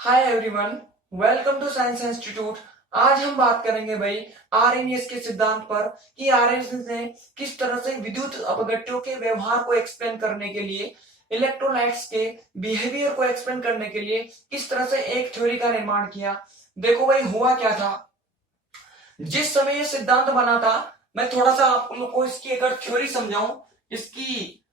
Hi everyone, welcome to science institute. आज हम बात करेंगे भाई आरएनएस के सिद्धांत पर कि आरएनएस ने किस तरह से विद्युत अपघट्यों के व्यवहार को एक्सप्लेन करने के लिए, इलेक्ट्रोलाइट्स के बिहेवियर को एक्सप्लेन करने के लिए किस तरह से एक थ्योरी का निर्माण किया। देखो भाई, हुआ क्या था जिस समय ये सिद्धांत बना था। मैं थोड़ा सा आप लोग को इसकी अगर थ्योरी समझाऊं, इसकी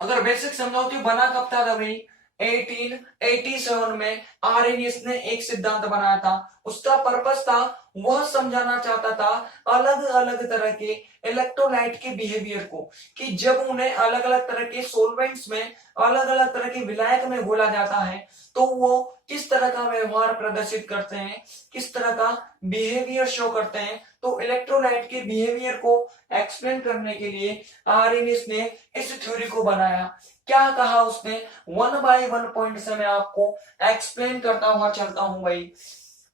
अगर बेसिक समझाओ तो बना कब था भाई 1887 में आर्यनियस ने एक सिद्धांत बनाया था। उसका पर्पस था, वह समझाना चाहता था अलग अलग तरह के इलेक्ट्रोलाइट के बिहेवियर को, कि जब उन्हें अलग अलग तरह के सोलवेंट्स में, अलग अलग तरह के विलायक में घोला जाता है तो वो किस तरह का व्यवहार प्रदर्शित करते हैं, किस तरह का बिहेवियर शो करते हैं। तो इलेक्ट्रोलाइट के बिहेवियर को एक्सप्लेन करने के लिए आर्यनियस ने इस थ्योरी को बनाया। क्या कहा उसने, वन बाय वन पॉइंट से मैं आपको एक्सप्लेन करता हुआ चलता हूं भाई।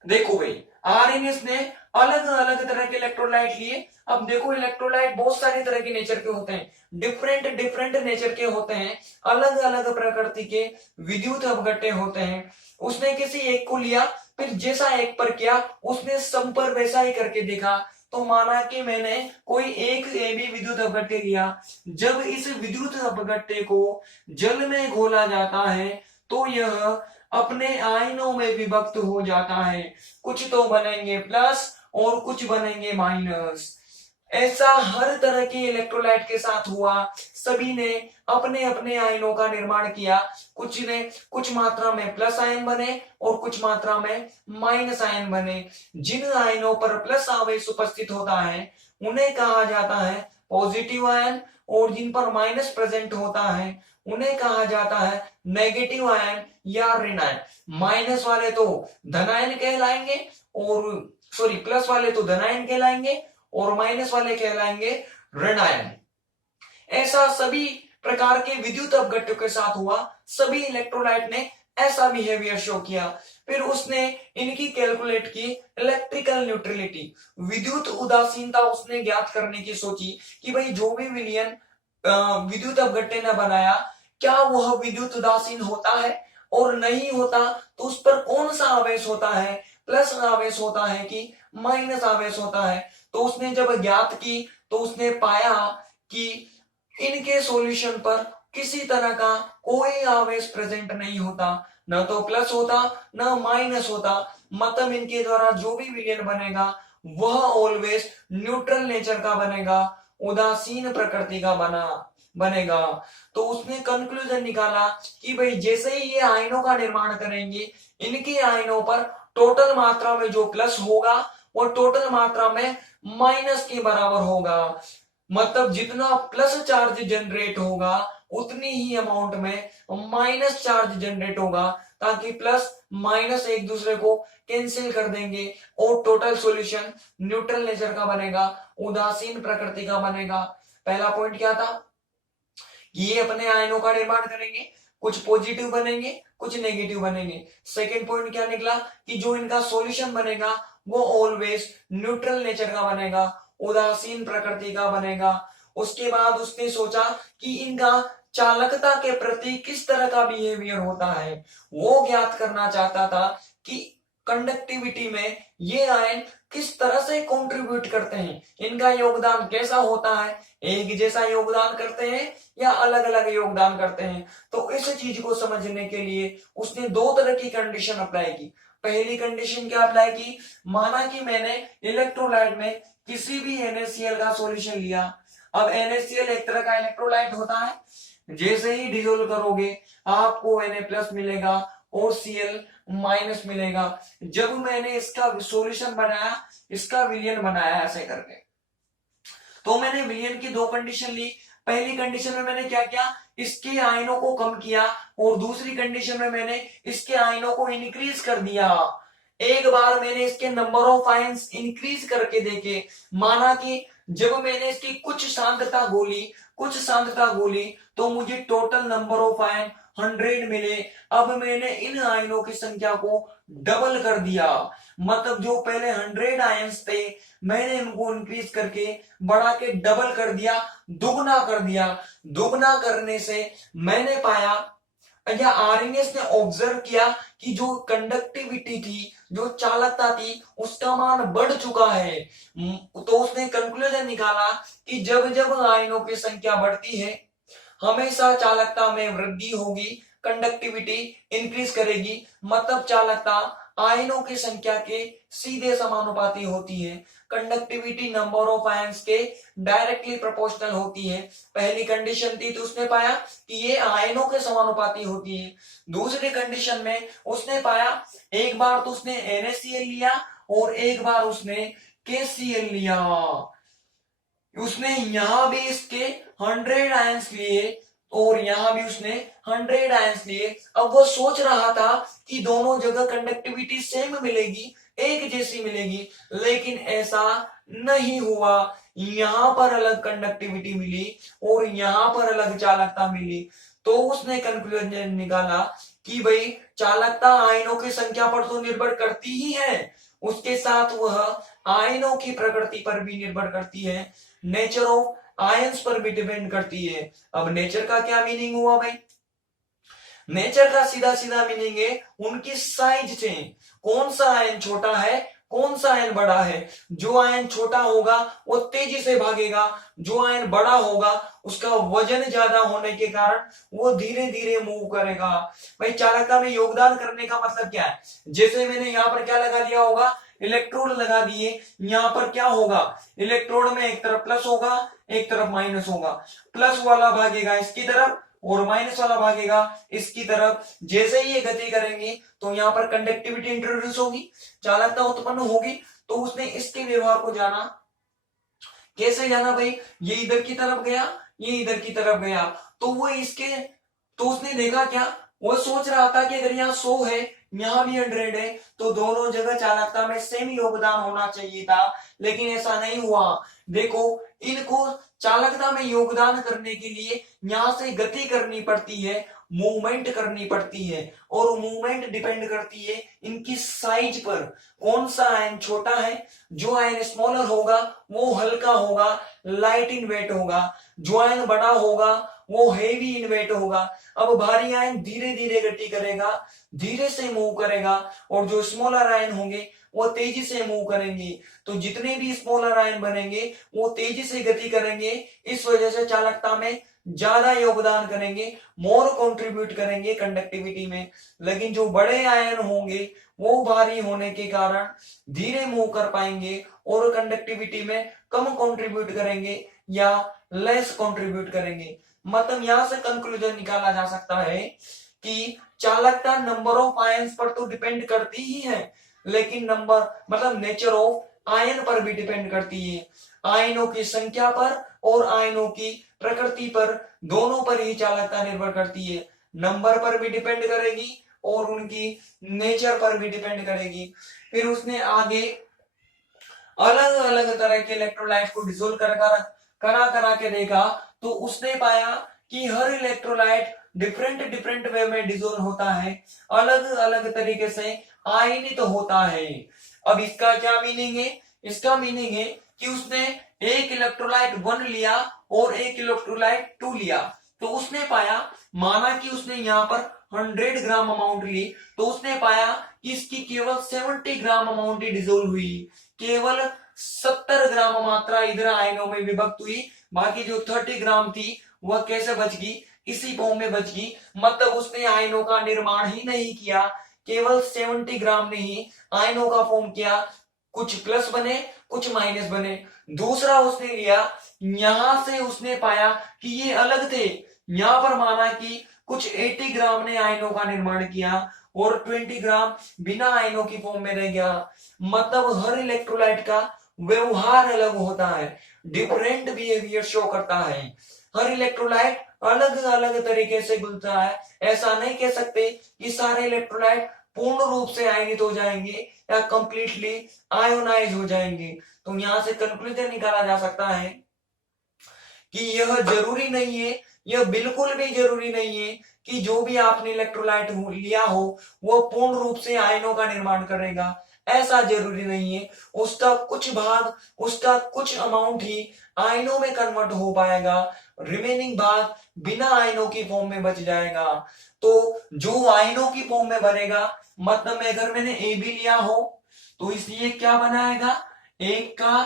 देखो भाई, आर्यनियस ने अलग अलग तरह के इलेक्ट्रोलाइट लिए। अब देखो, इलेक्ट्रोलाइट बहुत सारी तरह के नेचर के होते हैं, डिफरेंट डिफरेंट नेचर के होते हैं, अलग अलग प्रकृति के विद्युत अपघट्य होते हैं। उसने किसी एक को लिया, फिर जैसा एक पर किया उसने सब पर वैसा ही करके देखा। तो माना कि मैंने कोई एक एबी विद्युत अपघट्य लिया। जब इस विद्युत अपघट्य को जल में घोला जाता है तो यह अपने आयनों में विभक्त हो जाता है। कुछ तो बनेंगे प्लस और कुछ बनेंगे माइनस। ऐसा हर तरह के इलेक्ट्रोलाइट के साथ हुआ। सभी ने अपने अपने आयनों का निर्माण किया। कुछ ने कुछ मात्रा में प्लस आयन बने और कुछ मात्रा में माइनस आयन बने। जिन आयनों पर प्लस आवेश उपस्थित होता है उन्हें कहा जाता है पॉजिटिव आयन, और जिन पर माइनस प्रेजेंट होता है उन्हें कहा जाता है नेगेटिव आयन या ऋण आयन। माइनस वाले तो धन आयन कहलाएंगे, और सॉरी प्लस वाले तो धन आयन कहलाएंगे और माइनस वाले कहलाएंगे ऋण आयन। ऐसा सभी प्रकार के विद्युत अपघट्यों के साथ हुआ। सभी इलेक्ट्रोलाइट ने ऐसा बिहेवियर शो किया। फिर उसने इनकी कैलकुलेट की इलेक्ट्रिकल न्यूट्रलिटी, विद्युत उदासीनता उसने ज्ञात करने की सोची कि भाई जो भी विलयन विद्युत अपघट्य ने बनाया, क्या वह विद्युत उदासीन होता है, और नहीं होता तो उस पर कौन सा आवेश होता है, प्लस आवेश होता है कि माइनस आवेश होता है। तो उसने जब ज्ञात की तो उसने पाया कि इनके सॉल्यूशन पर किसी तरह का कोई आवेश प्रेजेंट नहीं होता, न तो प्लस होता न माइनस होता। मतलब इनके द्वारा जो भी विलयन बनेगा वह ऑलवेज न्यूट्रल नेचर का बनेगा, उदासीन प्रकृति का बनेगा। तो उसने कंक्लूजन निकाला कि भाई जैसे ही ये आयनों का निर्माण करेंगे, इनके आयनों पर टोटल मात्रा में जो प्लस होगा वो टोटल मात्रा में माइनस के बराबर होगा। मतलब जितना प्लस चार्ज जनरेट होगा उतनी ही अमाउंट में माइनस चार्ज जनरेट होगा, ताकि प्लस माइनस एक दूसरे को कैंसिल कर देंगे और टोटल सॉल्यूशन न्यूट्रल नेचर का बनेगा, उदासीन प्रकृति का बनेगा। पहला पॉइंट क्या था, ये अपने आयनों का निर्माण करेंगे, कुछ पॉजिटिव बनेंगे कुछ नेगेटिव बनेंगे। सेकेंड पॉइंट क्या निकला कि जो इनका सॉल्यूशन बनेगा वो ऑलवेज न्यूट्रल नेचर का बनेगा, उदासीन प्रकृति का बनेगा। उसके बाद उसने सोचा कि इनका चालकता के प्रति किस तरह का बिहेवियर होता है। वो ज्ञात करना चाहता था कि कंडक्टिविटी में ये आयन किस तरह से कंट्रीब्यूट करते हैं, इनका योगदान कैसा होता है, एक जैसा योगदान करते हैं या अलग अलग योगदान करते हैं। तो इस चीज को समझने के लिए उसने दो तरह की कंडीशन अप्लाई की। पहली कंडीशन क्या अप्लाई की, माना कि मैंने इलेक्ट्रोलाइट में किसी भी NaCl का सॉल्यूशन लिया। अब NaCl एक तरह का इलेक्ट्रोलाइट होता है, जैसे ही डिजोल्व करोगे आपको Na+ मिलेगा और Cl माइनस मिलेगा। जब मैंने इसका सॉल्यूशन बनाया, इसका विलयन बनाया ऐसे करके, तो मैंने विलयन की दो कंडीशन ली। पहली कंडीशन में मैंने क्या किया, इसके आयनों को कम किया, और दूसरी कंडीशन में मैंने इसके आयनों को इंक्रीज कर दिया। एक बार मैंने इसके नंबर ऑफ आयंस इंक्रीज करके देखे। माना कि जब मैंने इसकी कुछ सांद्रता गोली तो मुझे टोटल नंबर ऑफ आयन 100 मिले। अब मैंने इन आयनों की संख्या को डबल कर दिया। मतलब जो पहले 100 आयंस थे मैंने इनको इंक्रीज करके बढ़ा के डबल कर दिया, दुगना कर दिया। दुगना करने से मैंने पाया या आरएनएस ने ऑब्जर्व किया कि जो कंडक्टिविटी थी, जो चालकता थी, उसका मान बढ़ चुका है। तो उसने कंक्लूजन निकाला कि जब जब आयनों की संख्या बढ़ती है हमेशा चालकता में वृद्धि होगी, कंडक्टिविटी इंक्रीज करेगी, मतलब चालकता आयनों की संख्या के सीधे समानुपाती होती है। कंडक्टिविटी नंबर ऑफ आयंस के डायरेक्टली प्रोपोर्शनल होती है। पहली कंडीशन थी तो उसने पाया कि ये आयनों के समानुपाती होती है। दूसरी कंडीशन में उसने पाया, एक बार तो उसने NaCl लिया और एक बार उसने KCl लिया। उसने यहां भी इसके 100 आयंस लिए और यहां भी उसने 100 आयंस लिए। अब वो सोच रहा था कि दोनों जगह कंडक्टिविटी सेम मिलेगी, एक जैसी मिलेगी, लेकिन ऐसा नहीं हुआ। यहां पर अलग कंडक्टिविटी मिली और यहां पर अलग चालकता मिली। तो उसने कंक्लूजन निकाला कि भाई चालकता आयनों की संख्या पर तो निर्भर करती ही है, उसके साथ वह आयनों की प्रकृति पर भी निर्भर करती है, नेचर ऑफ आयंस पर भी डिपेंड करती है। अब नेचर का क्या मीनिंग हुआ भाई? नेचर का सीधा सीधा मीनिंग है उनकी साइज से, कौन सा आयन छोटा है, कौन सा आयन बड़ा है। जो आयन छोटा होगा वो तेजी से भागेगा, जो आयन बड़ा होगा उसका वजन ज्यादा होने के कारण वो धीरे धीरे मूव करेगा। भाई चालकता में योगदान करने का मतलब क्या है? जैसे मैंने यहाँ पर क्या लगा दिया होगा, इलेक्ट्रोड लगा दिए, यहाँ पर क्या होगा, इलेक्ट्रोड में एक तरफ प्लस होगा, एक तरफ माइनस होगा। प्लस वाला भागेगा इसकी तरफ और माइनस वाला भागेगा इसकी तरफ। जैसे ही ये गति करेंगे तो यहाँ पर कंडक्टिविटी इंट्रोड्यूस होगी, चालकता उत्पन्न होगी। तो उसने इसके व्यवहार को जाना। कैसे जाना भाई? ये इधर की तरफ गया, ये इधर की तरफ गया, तो वो इसके, तो उसने देखा क्या, वो सोच रहा था कि अगर यहाँ 100 है, यहाँ भी 100 है, तो दोनों जगह चालकता में सेम योगदान होना चाहिए था, लेकिन ऐसा नहीं हुआ। देखो, इनको चालकता में योगदान करने के लिए यहां से गति करनी पड़ती है, मूवमेंट करनी पड़ती है, और मूवमेंट डिपेंड करती है इनकी साइज पर। कौन सा आयन छोटा है, जो आयन स्मॉलर होगा वो हल्का होगा, लाइट इन वेट होगा, जो आयन बड़ा होगा वो हेवी इन वेट होगा। अब भारी आयन धीरे धीरे गति करेगा, धीरे से मूव करेगा, और जो स्मॉलर आयन होंगे वो तेजी से मूव करेंगे। तो जितने भी स्मॉलर आयन बनेंगे वो तेजी से गति करेंगे, इस वजह से चालकता में ज्यादा योगदान करेंगे, मोर कंट्रीब्यूट करेंगे कंडक्टिविटी में। लेकिन जो बड़े आयन होंगे वो भारी होने के कारण धीरे मूव कर पाएंगे और कंडक्टिविटी में कम कंट्रीब्यूट करेंगे या लेस कंट्रीब्यूट करेंगे। मतलब यहां से कंक्लूजन निकाला जा सकता है कि चालकता नंबर ऑफ आयंस पर तो डिपेंड करती ही है, लेकिन नंबर मतलब नेचर ऑफ आयन पर भी डिपेंड करती है। आयनों की संख्या पर और आयनों की प्रकृति पर, दोनों पर ही चालकता निर्भर करती है। नंबर पर भी डिपेंड करेगी और उनकी नेचर पर भी डिपेंड करेगी। फिर उसने आगे अलग अलग तरह के इलेक्ट्रोलाइट को डिसोल्व करा के देखा, तो उसने पाया कि हर इलेक्ट्रोलाइट डिफरेंट डिफरेंट वे में डिसोल्व होता है, अलग अलग तरीके से आयनित होता है। अब इसका क्या मीनिंग है? इसका मीनिंग है कि उसने एक इलेक्ट्रोलाइट 1 लिया और एक इलेक्ट्रोलाइट 2 लिया, तो उसने पाया, माना कि उसने यहाँ पर 100 ग्राम अमाउंट ली, तो उसने पाया कि इसकी केवल 70 ग्राम अमाउंट ही डिसोल्व हुई, केवल 70 ग्राम मात्रा इधर आयनों में विभक्त हुई, बाकी जो 30 ग्राम थी वह कैसे बच गई? इसी फॉर्म में बच गई। मतलब उसने आयनों का निर्माण ही नहीं किया, केवल 70 ग्राम ने ही आयनों का फॉर्म किया, कुछ प्लस बने कुछ माइनस बने। दूसरा उसने लिया, यहां से उसने पाया कि ये अलग थे, यहां पर माना कि कुछ 80 ग्राम ने आयनों का निर्माण किया और 20 ग्राम बिना आयनों की फॉर्म में रह गया। मतलब हर इलेक्ट्रोलाइट का व्यवहार अलग होता है, डिफरेंट बिहेवियर शो करता है। हर इलेक्ट्रोलाइट अलग अलग तरीके से घुलता है। ऐसा नहीं कह सकते कि सारे इलेक्ट्रोलाइट पूर्ण रूप से आयनित हो जाएंगे या कंप्लीटली आयोनाइज हो जाएंगे। तो यहां से कंक्लूजन निकाला जा सकता है कि यह जरूरी नहीं है, यह बिल्कुल भी जरूरी नहीं है कि जो भी आपने इलेक्ट्रोलाइट लिया हो वो पूर्ण रूप से आयनों का निर्माण करेगा, ऐसा जरूरी नहीं है। उसका कुछ भाग, उसका कुछ अमाउंट ही आयनों में कन्वर्ट हो पाएगा, रिमेनिंग भाग बिना आयनों की फॉर्म में बच जाएगा। तो जो आयनों की फॉर्म में बनेगा, मतलब में अगर मैंने ए बी लिया हो तो इसलिए क्या बनाएगा, एक का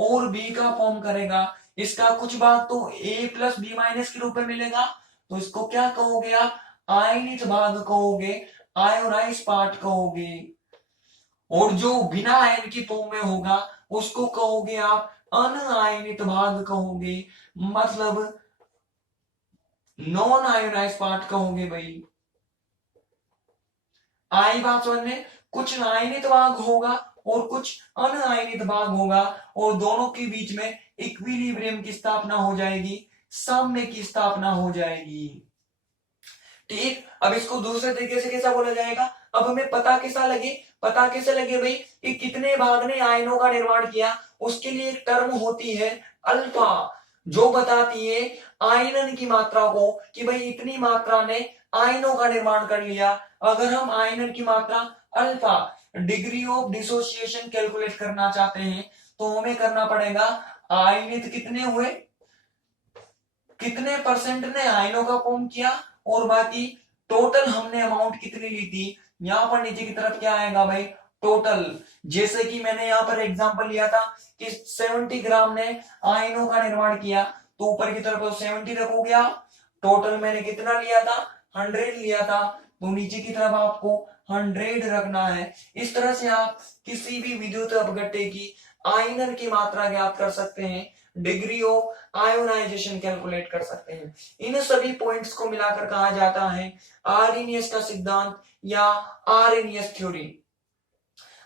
और बी का फॉर्म करेगा। इसका कुछ भाग तो ए प्लस बी माइनस के रूप में मिलेगा, तो इसको क्या कहोगे आप, आयनित भाग कहोगे, आयोनाइज पार्ट कहोगे। और जो बिना आयन की फॉर्म में होगा उसको कहोगे आप अनआयनित भाग कहोगे, मतलब नॉन आयोनाइज पार्ट कहोगे भाई। आई बात समझ में, कुछ आयनित भाग होगा और कुछ अनआयनित भाग होगा, और दोनों के बीच में इक्विलिब्रियम की स्थापना हो जाएगी, साम्य की स्थापना हो जाएगी। ठीक, अब इसको दूसरे तरीके से कैसा बोला जाएगा, अब हमें पता कैसे लगे भाई कि कितने भाग ने आयनों का निर्माण किया, उसके लिए एक टर्म होती है अल्फा, जो बताती है आयनन की मात्रा को, कि भाई इतनी मात्रा ने आयनों का निर्माण कर लिया। अगर हम आयनन की मात्रा alpha, degree of dissociation calculate करना चाहते हैं तो हमें करना पड़ेगा आयनित कितने हुए, कितने परसेंट ने आयनों का फॉर्म किया, और बाकी टोटल हमने अमाउंट कितनी ली थी। यहां पर नीचे की तरफ क्या आएगा भाई, टोटल। जैसे कि मैंने यहाँ पर एग्जांपल लिया था कि 70 ग्राम ने आयनों का निर्माण किया, तो ऊपर की तरफ 70 रखोगे आप, टोटल मैंने कितना लिया था, 100 लिया था, तो नीचे की तरफ आपको 100 रखना है। इस तरह से आप किसी भी विद्युत अपघट्य की आयनन की मात्रा ज्ञात कर सकते हैं, डिग्री ऑफ आयोनाइजेशन कैलकुलेट कर सकते हैं। इन सभी पॉइंट्स को मिलाकर कहा जाता है आर्रेनियस का सिद्धांत या आर्रेनियस थ्योरी।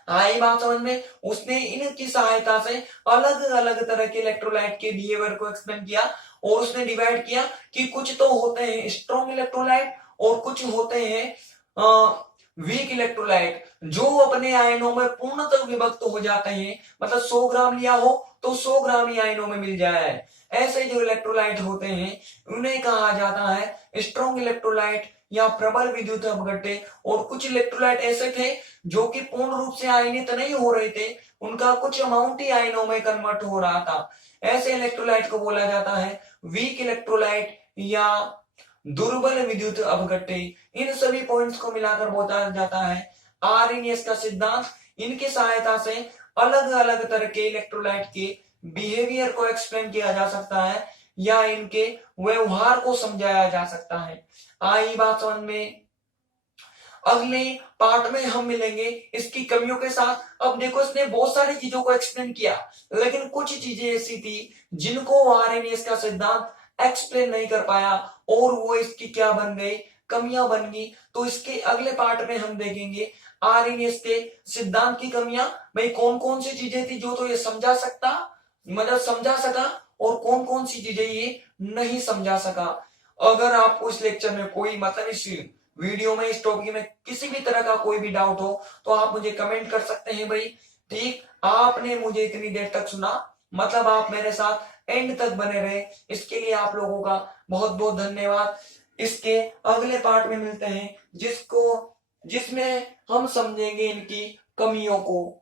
आई बात समझ में, उसने इनकी सहायता से अलग अलग तरह के इलेक्ट्रोलाइट के बिहेवियर को एक्सप्लेन किया, और उसने डिवाइड किया कि कुछ तो होते हैं स्ट्रॉन्ग इलेक्ट्रोलाइट और कुछ होते हैं वीक इलेक्ट्रोलाइट, जो अपने आयनों में पूर्णतः विभक्त हो जाते हैं। मतलब 100 ग्राम लिया हो तो 100 ग्राम ही आयनों में मिल जाए। ऐसे जो इलेक्ट्रोलाइट होते हैं उन्हें कहा जाता है स्ट्रॉन्ग इलेक्ट्रोलाइट या प्रबल विद्युत अपघट्य। और कुछ इलेक्ट्रोलाइट ऐसे थे जो कि पूर्ण रूप से आयनित नहीं हो रहे थे, उनका कुछ अमाउंट ही आयनों में कन्वर्ट हो रहा था। ऐसे इलेक्ट्रोलाइट को बोला जाता है वीक इलेक्ट्रोलाइट या दुर्बल विद्युत अपघट्य। इन सभी पॉइंट्स को मिलाकर बोला जाता है आर्रेनियस का सिद्धांत। इनकी सहायता से अलग अलग तरह के इलेक्ट्रोलाइट के बिहेवियर को एक्सप्लेन किया जा सकता है या इनके व्यवहार को समझाया जा सकता है। आई बात समझ में, अगले पार्ट में हम मिलेंगे इसकी कमियों के साथ। अब देखो इसने बहुत सारी चीजों को एक्सप्लेन किया, लेकिन कुछ चीजें ऐसी थी जिनको आर्रेनियस का सिद्धांत एक्सप्लेन नहीं कर पाया, और वो इसकी क्या बन गई, कमियां बन गई। तो इसके अगले पार्ट में हम देखेंगे आर्रेनियस के सिद्धांत की कमियां, भाई कौन कौन सी चीजें थी जो तो ये समझा सका, और कौन कौन सी चीजें ये नहीं समझा सका। अगर आपको इस लेक्चर में कोई, मतलब इस वीडियो में, इस टॉपिक में किसी भी तरह का कोई भी डाउट हो तो आप मुझे कमेंट कर सकते हैं भाई। ठीक, आपने मुझे इतनी देर तक सुना, मतलब आप मेरे साथ एंड तक बने रहे, इसके लिए आप लोगों का बहुत बहुत धन्यवाद। इसके अगले पार्ट में मिलते हैं जिसमें हम समझेंगे इनकी कमियों को।